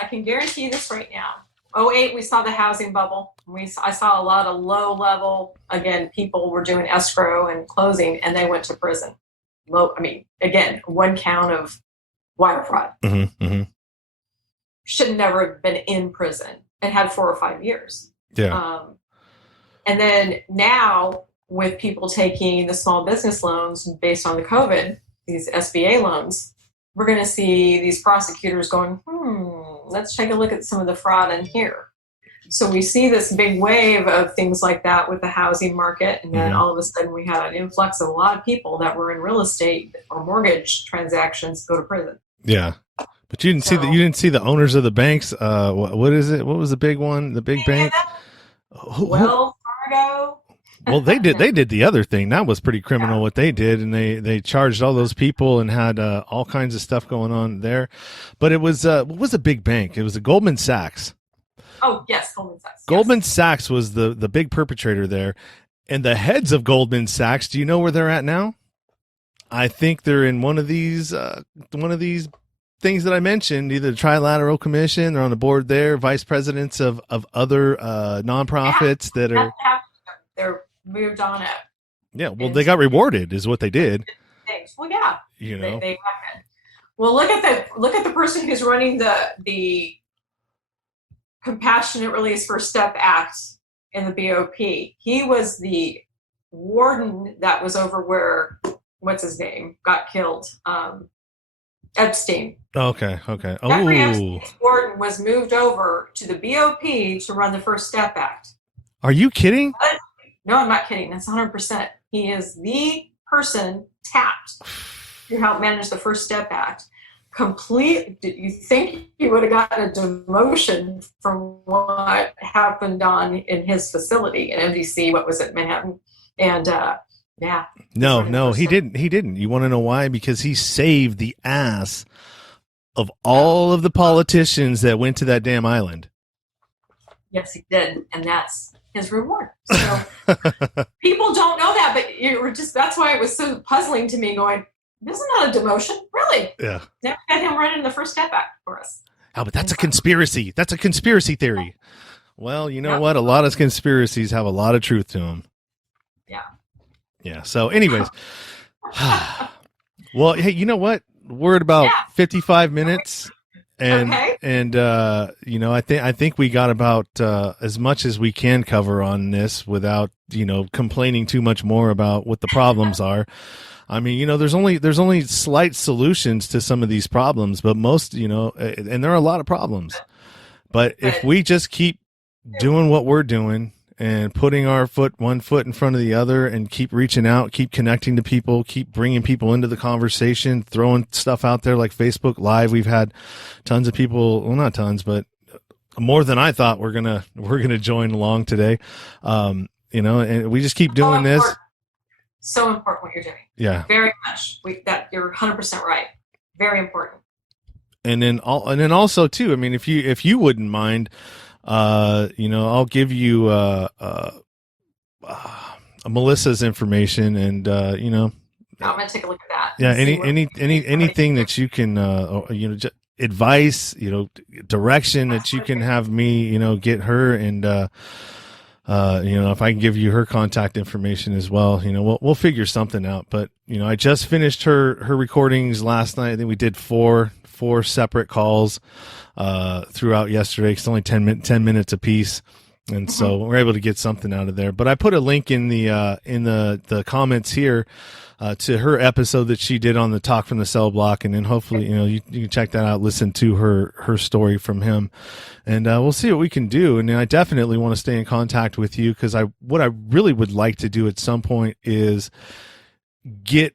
I can guarantee this right now. 2008, we saw the housing bubble. I saw a lot of low-level, again, people were doing escrow and closing, and they went to prison. Again, one count of wire fraud. Should never have been in prison and had 4 or 5 years. Yeah. And then now, with people taking the small business loans based on the COVID, these SBA loans, we're going to see these prosecutors going, let's take a look at some of the fraud in here. So we see this big wave of things like that with the housing market. And then all of a sudden we had an influx of a lot of people that were in real estate or mortgage transactions go to prison. Yeah. But you didn't see the owners of the banks. What is it? What was the big one? The big bank? Wells Fargo. Well, they did the other thing. That was pretty criminal what they did, and they charged all those people and had all kinds of stuff going on there. But it was what was a big bank? It was a Goldman Sachs. Oh yes, Goldman Sachs. Goldman Sachs was the big perpetrator there, and the heads of Goldman Sachs. Do you know where they're at now? I think they're in one of these things that I mentioned, either the Trilateral Commission. They're on the board there, vice presidents of other nonprofits that are. They're moved on up. Yeah, well, they got rewarded, is what they did. Things. Well, yeah, they have been. Well, look at the person who's running the Compassionate Release First Step Act in the BOP. He was the warden that was over where, what's his name, got killed, Epstein. Okay. Jeffrey Oh, Epstein's warden was moved over to the BOP to run the First Step Act. are you kidding? But, no, I'm not kidding. That's 100%. He is the person tapped to help manage the First Step Act. Complete. Did you think he would have gotten a demotion from what happened in his facility in MDC? What was it, Manhattan? And yeah. No, he didn't. He didn't. You want to know why? Because he saved the ass of all of the politicians that went to that damn island. Yes, he did, and that's his reward. So people don't know that, but that's why it was so puzzling to me. Going, this is not a demotion, really. Yeah. Never had him running the First Step Act for us. Oh, but that's a conspiracy. That's a conspiracy theory. Well, you know what? A lot of conspiracies have a lot of truth to them. Yeah. Yeah. So, anyways, well, hey, you know what? We're at about 55 minutes, and you know, I think we got about as much as we can cover on this without, you know, complaining too much more about what the problems are. I mean, you know, there's only slight solutions to some of these problems, but most, you know, and there are a lot of problems. But if we just keep doing what we're doing and putting one foot in front of the other and keep reaching out, keep connecting to people, keep bringing people into the conversation, throwing stuff out there like Facebook Live. We've had tons of people, well, not tons, but more than I thought we're going to join along today. You know, and we just keep doing this. So important what you're doing. Yeah. Very much. You're 100% right. Very important. And then also too, I mean, if you wouldn't mind, you know, I'll give you Melissa's information, and you know, I'm gonna take a look at that. Yeah, anything that you can, you know, just advice, you know, direction that you can have me, you know, get her, and you know, if I can give you her contact information as well, you know, we'll figure something out. But you know, I just finished her recordings last night. I think we did four separate calls throughout yesterday. It's only 10 minutes a piece, and so we're able to get something out of there. But I put a link in the comments here to her episode that she did on the Talk from the Cell Block, and then hopefully, you know, you can check that out, listen to her story from him, and we'll see what we can do. And I definitely want to stay in contact with you, because what I really would like to do at some point is get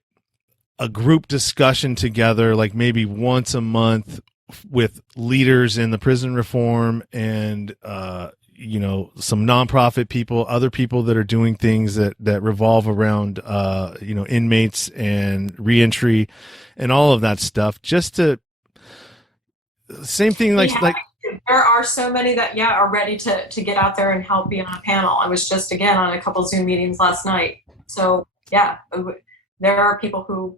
a group discussion together, like maybe once a month, with leaders in the prison reform and you know, some nonprofit people, other people that are doing things that revolve around you know, inmates and reentry and all of that stuff. Just to same thing, like there are so many that are ready to get out there and help be on a panel. I was just again on a couple Zoom meetings last night. So yeah, there are people who,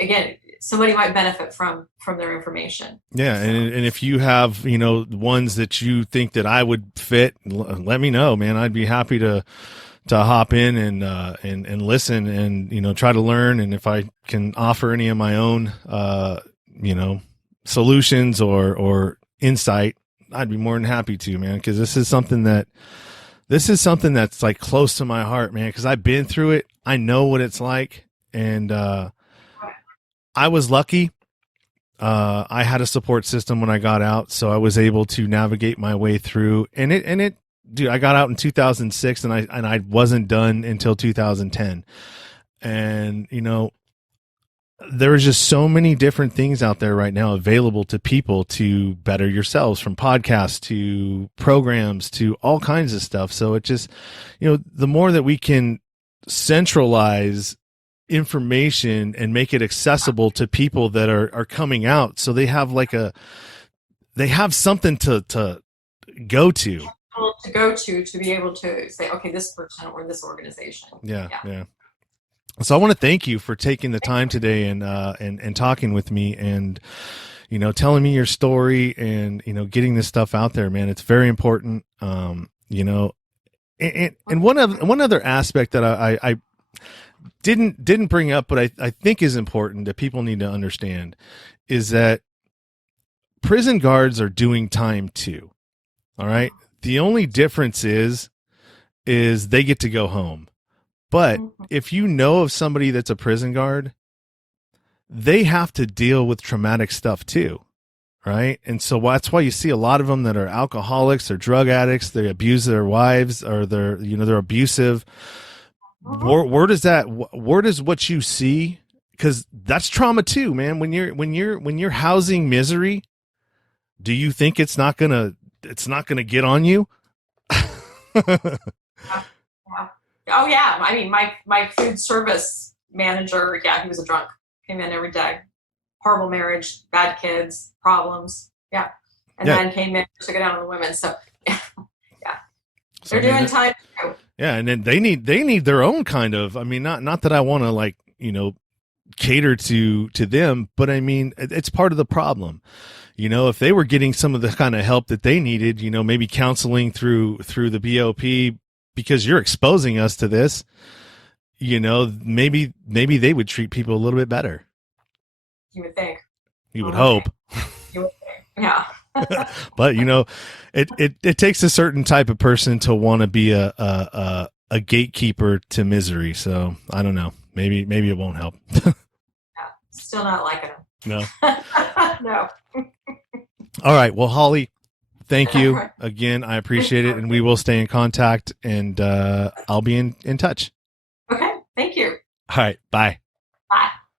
again, somebody might benefit from their information. Yeah. So. And if you have, you know, ones that you think that I would fit, let me know, man. I'd be happy to hop in and listen and, you know, try to learn. And if I can offer any of my own, you know, solutions or insight, I'd be more than happy to, man. Cause this is something that's like close to my heart, man. Cause I've been through it. I know what it's like. And, I was lucky. I had a support system when I got out, so I was able to navigate my way through. And it, dude, I got out in 2006, and I wasn't done until 2010. And you know, there's just so many different things out there right now available to people to better yourselves, from podcasts to programs to all kinds of stuff. So it just, you know, the more that we can centralize information and make it accessible to people that are coming out, so they have something to go to be able to say, okay, this person or this organization. Yeah. So I want to thank you for taking the time today and talking with me, and you know, telling me your story, and you know, getting this stuff out there, man. It's very important. You know, and one other aspect that I didn't bring up, but I think is important that people need to understand, is that prison guards are doing time too. All right. The only difference is they get to go home. But if you know of somebody that's a prison guard, they have to deal with traumatic stuff too, right? And so that's why you see a lot of them that are alcoholics or drug addicts. They abuse their wives, or they're abusive. Where does what you see? Because that's trauma too, man. When you're housing misery, do you think it's not gonna get on you? Yeah. Oh yeah. I mean, my food service manager, yeah, he was a drunk. Came in every day. Horrible marriage, bad kids, problems. Yeah. And then came in to go down on the women. So yeah. They're doing time too. Yeah, and then they need their own kind of, I mean, not that I want to cater to them, but I mean, it's part of the problem. If they were getting some of the kind of help that they needed, maybe counseling through the BOP, because you're exposing us to this, maybe they would treat people a little bit better. You would think. You would hope. You would think. Yeah. But it takes a certain type of person to want to be a gatekeeper to misery. So I don't know. Maybe it won't help. Yeah. Still not liking them. No. No. All right. Well, Holli, thank you again. I appreciate it, and we will stay in contact, and I'll be in touch. Okay. Thank you. All right. Bye.